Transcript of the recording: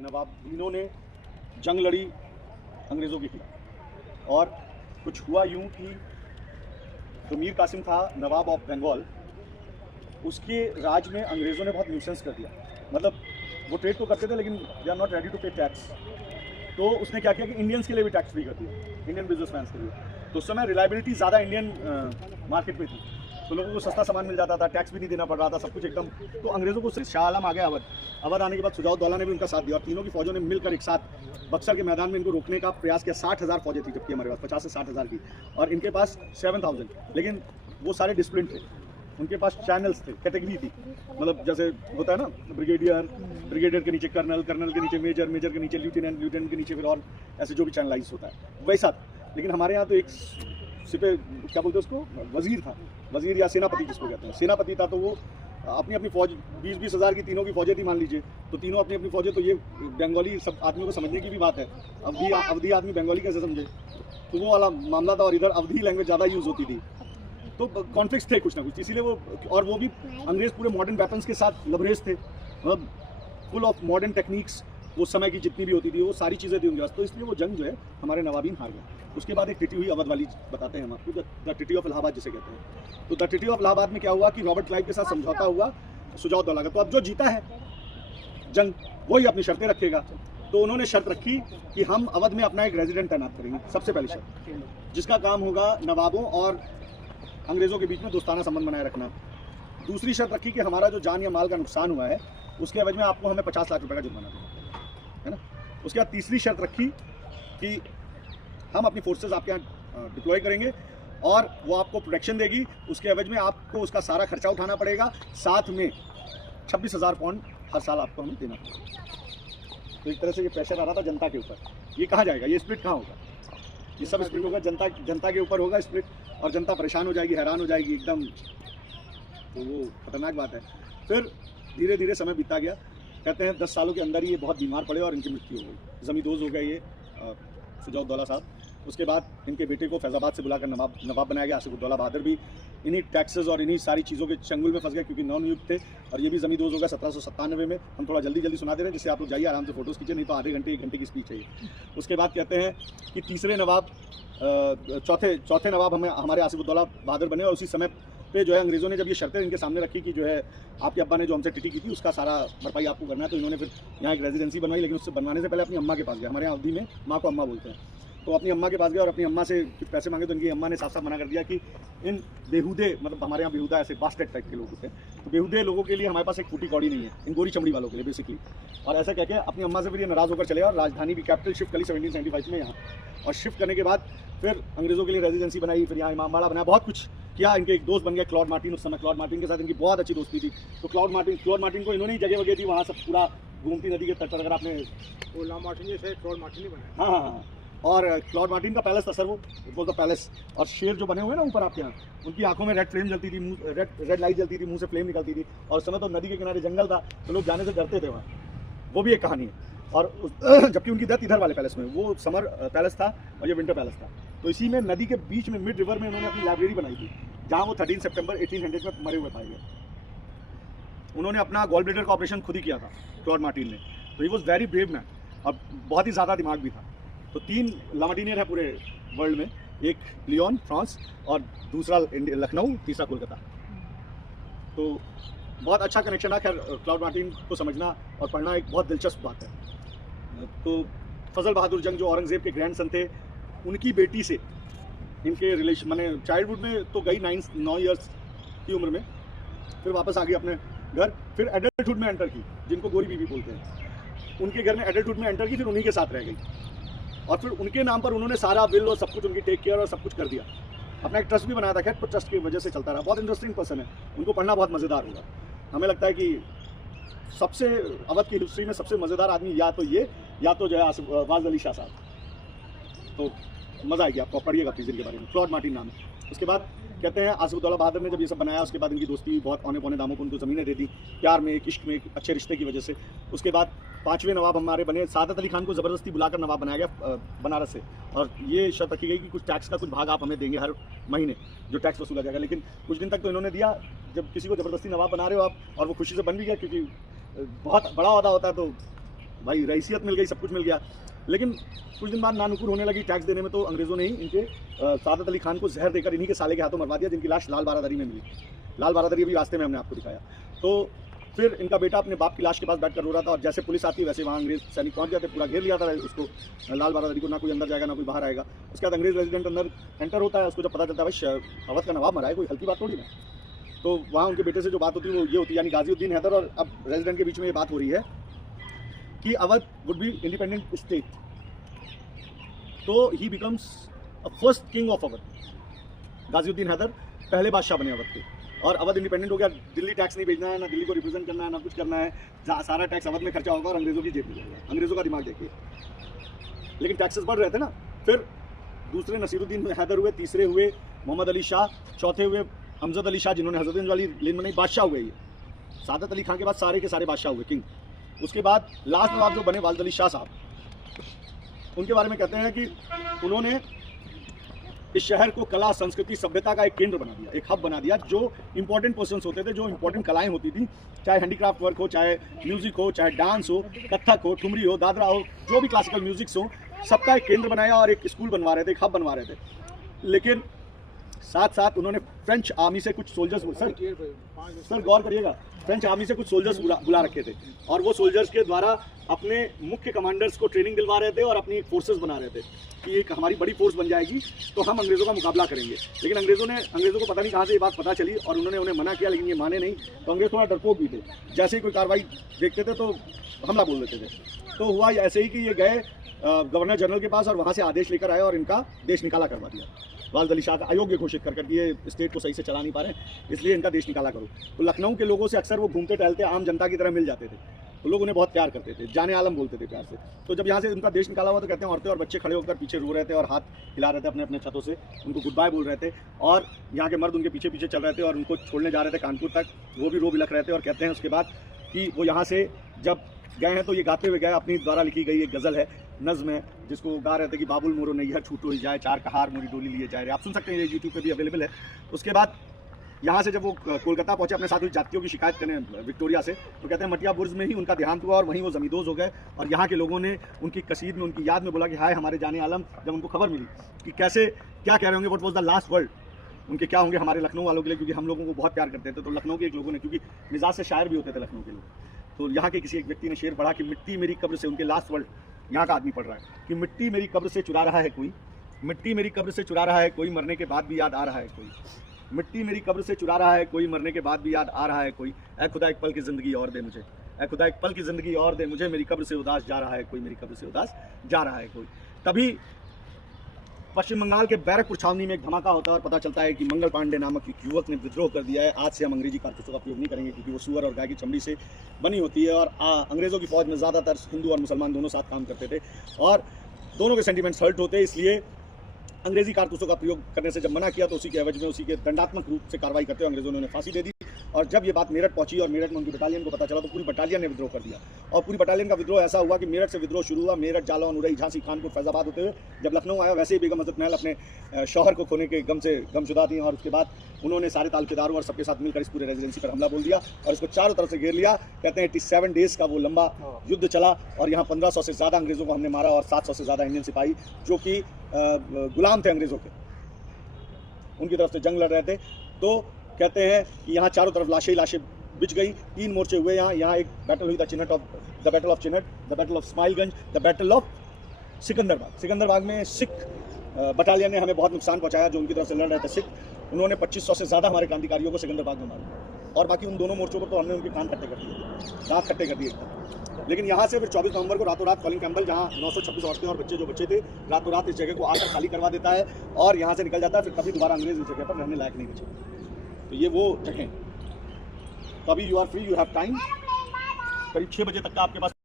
नवाबीनों ने जंग लड़ी अंग्रेज़ों के खिलाफ, और कुछ हुआ यूँ कि जो मीर कासिम था नवाब ऑफ बंगाल, उसके राज में अंग्रेज़ों ने बहुत न्यूसेंस कर दिया। मतलब वो ट्रेड तो करते थे लेकिन they are not ready to pay tax. तो उसने क्या किया कि इंडियंस के लिए भी टैक्स फ्री कर दिया, इंडियन बिजनेसमैन के लिए। तो उस समय रिलायबिलिटी ज़्यादा इंडियन मार्केट में थी, तो लोगों को सस्ता सामान मिल जाता था, टैक्स भी नहीं देना पड़ रहा था, सब कुछ एकदम। तो अंग्रेज़ों को शाह आलम आ गया अवध आने के बाद सुजाउद्दौला ने भी उनका साथ दिया, और तीनों की फौजों ने मिलकर एक साथ बक्सर के मैदान में इनको रोकने का प्रयास किया। 60,000 फौजें थी, जबकि हमारे पास 50 से 60,000 की, और इनके पास 7,000। लेकिन वो सारे डिसिप्लिन थे, उनके पास चैनल्स थे, कैटेगरी थी। मतलब जैसे होता है ना, ब्रिगेडियर के नीचे कर्नल, कर्नल के नीचे मेजर, मेजर के नीचे लेफ्टिनेंट, लेफ्टिनेंट के नीचे फिर और ऐसे जो भी चैनलाइज होता है वैसा। लेकिन हमारे यहाँ तो एक सिपे क्या बोलते हैं उसको, वजीर था, वजीर या सेनापति जिसको कहते हैं, सेनापति था। तो वो अपनी अपनी फौज 20-20 हज़ार की तीनों की फौजें थी मान लीजिए, तो तीनों अपनी अपनी फौजें। तो ये बंगाली सब आदमियों को समझने की भी बात है, अवधी आदमी बंगाली कैसे समझे, तो वो वाला मामला था। और इधर अवधी लैंग्वेज ज़्यादा यूज़ होती थी, तो कॉन्फ्लिक्ट्स थे कुछ ना कुछ, इसीलिए वो। और वो भी अंग्रेज़ पूरे मॉडर्न वेपन्स के साथ लबरेज थे, मतलब फुल ऑफ मॉडर्न टेक्निक्स उस समय की जितनी भी होती थी, वो सारी चीज़ें थी उनके पास। तो इसलिए वो जंग जो है हमारे नवाबीन हार गए। उसके बाद एक ट्रीटी हुई अवध वाली, बताते हैं हम आपको, द ट्रीटी ऑफ इलाहाबाद जिसे कहते हैं। तो द ट्रीटी ऑफ इलाहाबाद में क्या हुआ कि रॉबर्ट क्लाइव के साथ समझौता हुआ सुजाउद्दौला का। तो अब जो जीता है जंग वही अपनी शर्तें रखेगा। तो उन्होंने शर्त रखी कि हम अवध में अपना एक रेजिडेंट तैनात करेंगे, सबसे पहली शर्त, जिसका काम होगा नवाबों और अंग्रेज़ों के बीच में दोस्ताना संबंध बनाए रखना। दूसरी शर्त रखी कि हमारा जो जान या माल का नुकसान हुआ है उसके एवज में आपको हमें 50 लाख रुपए का जुर्माना देना है ना। उसके बाद तीसरी शर्त रखी कि हम अपनी फोर्सेस आपके यहाँ डिप्लॉय करेंगे और वो आपको प्रोटेक्शन देगी, उसके एवज में आपको उसका सारा खर्चा उठाना पड़ेगा, साथ में 26,000 पाउंड हर साल आपको हमें देना पड़ेगा। तो एक तरह से ये प्रेशर आ रहा था जनता के ऊपर। ये कहाँ जाएगा, ये स्प्लिट कहाँ होगा, ये सब स्प्लिट होगा जनता के ऊपर होगा स्प्लिट, और जनता परेशान हो जाएगी, हैरान हो जाएगी एकदम। तो वो खतरनाक बात है। फिर धीरे धीरे समय बीता गया, कहते हैं 10 सालों के अंदर ही ये बहुत बीमार पड़े और इनकी मृत्यु हो गई। जमींदोज हो गए ये सुजाउद्दौला साहब। उसके बाद इनके बेटे को फैज़ाबाद से बुलाकर नवाब बनाया गया। आसिफुद्दौला बहादुर भी इन्हीं टैक्सेस और इन्हीं सारी चीज़ों के चंगुल में फंस गए, क्योंकि नवनियुक्त थे, और ये भी जमींदोज हो गया 1797 में। हम थोड़ा जल्दी सुना दे रहे हैं, जिससे आप लोग जाइए आराम से फोटोज़ खींचे, नहीं तो आधे घंटे 1 घंटे की स्पीच चाहिए। उसके बाद कहते हैं कि तीसरे नवाब चौथे नवाब हमारे आसिफुद्दौला बहादुर बने। और उसी समय पे जो है अंग्रेज़ों ने जब ये शर्तें इनके सामने रखी कि जो है आपके अब्बा ने जो हमसे ट्रीटी की थी उसका सारा भरपाई आपको करना है, तो इन्होंने फिर यहाँ एक रेजिडेंसी बनवाई। लेकिन उससे बनवाने से पहले अपनी अम्मा के पास गया। हमारे यहाँ अवधी में माँ को अम्मा बोलते हैं, तो अपनी अम्मा के पास गया और अपनी अम्मा से कुछ पैसे मांगे। तो इनकी अम्मा ने साफ साफ मना कर दिया कि इन बेहुदे, मतलब हमारे यहाँ बेहुदा ऐसे बास्टेड टाइप के लोग होते हैं, तो बेहुदे लोगों के लिए हमारे पास एक फूटी कौड़ी नहीं है, इन गोरी चमड़ी वालों के लिए बेसिकली। और ऐसा कह के अपनी अम्मा से फिर ये नाराज़ होकर चले और राजधानी भी कैपिटल शिफ्ट करी 1775 में यहाँ। और शिफ्ट करने के बाद फिर अंग्रेज़ों के लिए रेजिडेंसी बनाई, फिर यहाँ इमामबाड़ा बनाया, बहुत कुछ किया। इनके एक दोस्त बन गया क्लॉड मार्टिन। उस समय क्लॉड मार्टिन के साथ इनकी बहुत अच्छी दोस्ती थी। तो क्लॉड मार्टिन को इन्होंने ही जगह वगैरह दी वहाँ सब पूरा गोमती नदी के तट पर। अगर आपने मार्टिन जैसे क्लॉड मार्टिन ही बनाया। हाँ, और क्लॉड मार्टिन का पैलेस था सर, वो द पैलेस। और शेर जो बने हुए ना ऊपर आपके यहाँ, उनकी आंखों में रेड फ्लेम जलती थी, रेड लाइट जलती थी, मुंह से फ्लेम निकलती थी। और उस समय तो नदी के किनारे जंगल था, तो लोग जाने से डरते थे वहाँ। वो भी एक कहानी है। और जबकि उनकी डेथ इधर वाले पैलेस में, वो समर पैलेस था और ये विंटर पैलेस था। तो इसी में नदी के बीच में मिड रिवर में उन्होंने अपनी लाइब्रेरी बनाई थी, जहाँ वो 13 सितंबर 1800 में मरे हुए पाए गए। उन्होंने अपना गॉल ब्लैडर का ऑपरेशन खुद ही किया था क्लॉड मार्टिन ने। तो he was very brave man, और बहुत ही ज़्यादा दिमाग भी था। तो 3 लामार्टिनियर है पूरे वर्ल्ड में, एक लियोन फ्रांस, और दूसरा लखनऊ, तीसरा कोलकाता। तो बहुत अच्छा कनेक्शन है। खैर क्लॉड मार्टिन को समझना और पढ़ना एक बहुत दिलचस्प बात है। तो फजल बहादुर जंग जो औरंगज़ेब के ग्रैंड सन थे, उनकी बेटी से इनके रिलेशन, मैंने चाइल्डहुड में तो गई 9 ईयर्स की उम्र में, फिर वापस आ गई अपने घर। फिर एडल्टहुड में एंटर की, जिनको गोरी बीबी बोलते हैं, उनके घर में एडल्टहुड में एंटर की, फिर उन्हीं के साथ रह गई। और फिर उनके नाम पर उन्होंने सारा बिल और सब कुछ उनकी टेक केयर और सब कुछ कर दिया। अपना एक ट्रस्ट भी बनाया था, खैर ट्रस्ट की वजह से चलता रहा। बहुत इंटरेस्टिंग पर्सन है, उनको पढ़ना बहुत मज़ेदार होगा। हमें लगता है कि सबसे अवध की हिस्ट्री में सबसे मज़ेदार आदमी या तो ये, या तो जो है वाज अली शाह साहब। तो मज़ा आएगी आपको, पढ़िएगा प्लीज़ इनके बारे में। क्लॉड मार्टिन नाम है। उसके बाद कहते हैं आसिफुद्दौला बहादुर ने जब ये सब बनाया, उसके बाद इनकी दोस्ती बहुत औने पौने दामों पर उनको ज़मीनें दे दी, प्यार में, इश्क में, अच्छे रिश्ते की वजह से। उसके बाद 5वें नवाब हमारे बने, सादत अली खान को ज़बरदस्ती बुलाकर नवाब बनाया गया बनारस से। और ये शर्त रखी गई कि कुछ टैक्स का कुछ भाग आप हमें देंगे हर महीने, जो टैक्स वसूला जाएगा। लेकिन कुछ दिन तक तो इन्होंने दिया। जब किसी को ज़बरदस्ती नवाब बना रहे हो आप, और वो खुशी से बन भी गया, क्योंकि बहुत बड़ा वादा होता है, तो भाई रईसियत मिल गई, सब कुछ मिल गया। लेकिन कुछ दिन बाद नानुकुर होने लगी टैक्स देने में, तो अंग्रेज़ों ने ही इनके सादत अली खान को जहर देकर इन्हीं के साले के हाथों मरवा दिया, जिनकी लाश लाल बारादरी में मिली। लाल बारादरी अभी रास्ते में हमने आपको दिखाया। तो फिर इनका बेटा अपने बाप की लाश के पास बैठकर रो रहा था, और जैसे पुलिस आती है वैसे वहाँ अंग्रेज सैनिक पहुँच जाते, पूरा घेर लिया था उसको, लाल बारादरी को। ना कोई अंदर जाएगा ना कोई बाहर आएगा। उसके बाद अंग्रेज रेजिडेंट अंदर एंटर होता है। उसको जब पता चलता है भाई अवध का नवाब मरा है, कोई हल्की बात थोड़ी ना। तो वहाँ उनके बेटे से जो बात होती है वो ये होती है, यानी गाजीउद्दीन हैदर और अब रेजिडेंट के बीच में ये बात हो रही है कि Awadh would be independent state. तो he becomes first king of Awadh. Ghaziuddin Haidar पहले बादशाह बने अवध के, और अवध इंडिपेंडेंट हो गया। दिल्ली टैक्स नहीं भेजना है, ना दिल्ली को रिप्रेजेंट करना है, ना कुछ करना है। सारा टैक्स अवध में खर्चा होगा और अंग्रेजों की जेब में जाएगा। अंग्रेजों का दिमाग देखिए। लेकिन टैक्सेस बढ़ रहे थे ना। फिर दूसरे नसीरुद्दीन हैदर हुए, तीसरे हुए मोहम्मद अली शाह, चौथे हुए अमजद अली शाह, जिन्होंने हजरतगंज वाली लेन बनाई। बादशाह हुए ये। सादत अली खान के बाद सारे के सारे बादशाह हुए, किंग। उसके बाद लास्ट नवाब जो बने वालिद अली शाह साहब, उनके बारे में कहते हैं कि उन्होंने इस शहर को कला, संस्कृति, सभ्यता का एक केंद्र बना दिया, एक हब बना दिया। जो इंपॉर्टेंट पर्सन्स होते थे, जो इंपॉर्टेंट कलाएं होती थी, चाहे हैंडीक्राफ्ट वर्क हो, चाहे म्यूजिक हो, चाहे डांस हो, कथक हो, ठुमरी हो, दादरा हो, जो भी क्लासिकल म्यूजिक्स हो, सबका एक केंद्र बनाया और एक स्कूल बनवा रहे थे, एक हब बनवा रहे थे। लेकिन साथ साथ उन्होंने फ्रेंच आर्मी से कुछ सोल्जर्स, सर गौर करिएगा, फ्रेंच आर्मी से कुछ सोल्जर्स बुला रखे थे, और वो सोल्जर्स के द्वारा अपने मुख्य कमांडर्स को ट्रेनिंग दिलवा रहे थे और अपनी एक फोर्सेस बना रहे थे कि एक हमारी बड़ी फोर्स बन जाएगी तो हम अंग्रेज़ों का मुकाबला करेंगे। लेकिन अंग्रेज़ों को पता नहीं कहाँ से ये बात पता चली और उन्होंने उन्हें मना किया, लेकिन ये माने नहीं। तो अंग्रेज़ थोड़ा डरपोक भी थे, जैसे ही कोई कार्रवाई देखते थे तो हमला बोल देते थे। तो हुआ ऐसे ही कि ये गए गवर्नर जनरल के पास और वहाँ से आदेश लेकर आए और इनका देश निकाला करवा दिया। वालिद अली शाह का अयोग्य घोषित कर दिए, स्टेट को सही से चला नहीं पा रहे, इसलिए इनका देश निकाला करो। तो लखनऊ के लोगों से अक्सर वो घूमते टहलते आम जनता की तरह मिल जाते थे, तो लोग उन्हें बहुत प्यार करते थे, जाने आलम बोलते थे प्यार से। तो जब यहाँ से उनका देश निकाला हुआ तो कहते हैं औरतें और बच्चे खड़े होकर पीछे रो रहे थे और हाथ हिला रहे थे अपने अपने छतों से, उनको गुड बाय बोल रहे थे, और यहाँ के मर्द उनके पीछे पीछे चल रहे थे और उनको छोड़ने जा रहे थे कानपुर तक। वो भी रो बिलख रहे थे और कहते हैं उसके बाद कि वो यहाँ से जब गए हैं तो ये गाते हुए गए, अपनी द्वारा लिखी गई एक गज़ल है, नज़्म है, जिसको गा रहे थे कि बाबुल मोरो नैहर छूटो ही जाए, चार कहार मोरी डोली लिए जाए। आप सुन सकते हैं, ये यूट्यूब पे भी अवेलेबल है। उसके बाद यहाँ से जब वो कोलकाता पहुँचे अपने साथ हुई जातियों की शिकायत करने विक्टोरिया से, तो कहते हैं मटिया बुर्ज में ही उनका देहांत हुआ और वहीं वो जमींदोज हो गए। और यहाँ के लोगों ने उनकी कसीद में उनकी याद में बोला कि हाय हमारे जाने आलम। जब उनको खबर मिली कि कैसे क्या कह रहे होंगे, what was the last word, उनके क्या होंगे हमारे लखनऊ वालों के लिए, क्योंकि हम लोगों को बहुत प्यार करते थे। तो लखनऊ के एक लोगों ने, क्योंकि मिजाज से शायर भी होते थे लखनऊ के लोग, तो यहाँ के किसी एक व्यक्ति ने शेर पढ़ा कि मिट्टी मेरी कब्र से, उनके लास्ट वर्ड यहाँ का आदमी पढ़ रहा है कि मिट्टी मेरी कब्र से चुरा रहा है कोई, मिट्टी मेरी कब्र से चुरा रहा है कोई, मरने के बाद भी याद आ रहा है कोई, मिट्टी मेरी कब्र से चुरा रहा है कोई, मरने के बाद भी याद आ रहा है कोई, ऐ खुदा एक पल की ज़िंदगी और दे मुझे, ऐ खुदा एक पल की ज़िंदगी और दे मुझे, मेरी कब्र से उदास जा रहा है कोई, मेरी कब्र से उदास जा रहा है कोई। तभी पश्चिम बंगाल के बैरकपुर छावनी में एक धमाका होता है और पता चलता है कि मंगल पांडे नामक एक युवक ने विद्रोह कर दिया है। आज से हम अंग्रेजी कारतूसों का उपयोग नहीं करेंगे क्योंकि वो सूअर और गाय की चमड़ी से बनी होती है, और अंग्रेज़ों की फ़ौज में ज़्यादातर हिंदू और मुसलमान दोनों साथ काम करते थे और दोनों के सेंटिमेंट्स हर्ट होते, इसलिए अंग्रेजी कारतूसों का प्रयोग करने से जब मना किया तो उसी के एवज में, उसी के दंडात्मक रूप से कार्रवाई करते हुए अंग्रेज़ों ने उन्हें फांसी दे दी। और जब ये बात मेरठ पहुंची और मेरठ में उनकी बटालियन को पता चला तो पूरी बटालियन ने विद्रोह कर दिया। और पूरी बटालियन का विद्रोह ऐसा हुआ कि मेरठ से विद्रोह शुरू हुआ, मेरठ, जालौन, उरई, झांसी, कानपुर, फैजाबाद होते हुए जब लखनऊ आया, वैसे ही बेगम हज़रत महल अपने शौहर को खोने के गम से गमशुदा थी, और उसके बाद उन्होंने सारे ताल्लुकेदारों और सबके साथ मिलकर इस पूरे रेजिडेंसी पर हमला बोल दिया और इसको चारों तरफ से घेर लिया। कहते हैं 87 डेज़ का वो लंबा युद्ध चला और यहाँ 1500 से ज़्यादा अंग्रेज़ों को हमने मारा और 700 से ज़्यादा इंडियन सिपाही जो कि गुलाम थे अंग्रेज़ों के, उनकी तरफ से जंग लड़ रहे थे। तो कहते हैं कि यहाँ चारों तरफ लाशें लाशें बिछ गई। 3 मोर्चे हुए यहाँ एक बैटल हुई, the battle of Chinhat, the battle of Ismailganj, the battle of Sikandarbagh में सिख बटालियन ने हमें बहुत नुकसान पहुँचाया जो उनकी तरफ से लड़ रहे थे सिख। उन्होंने 2500 से ज़्यादा हमारे क्रांतिकारियों को सिकंदरबाग में मारा और बाकी उन दोनों मोर्चों पर तो हमने उनके कान खट्टे कर दिए, दांत खट्टे कर दिए। लेकिन यहाँ से फिर 24 नवंबर को रातों रात कॉलिन कैम्पबेल, जहाँ 926 औरतें और बच्चे जो बच्चे थे, रातों रात इस जगह को आकर खाली करवा देता है और यहाँ से निकल जाता है। फिर कभी दोबारा अंग्रेज इस जगह पर रहने लायक नहीं बचे। तो ये वो जगह, तो अभी you are free, you have time, करीब 6 बजे तक का आपके पास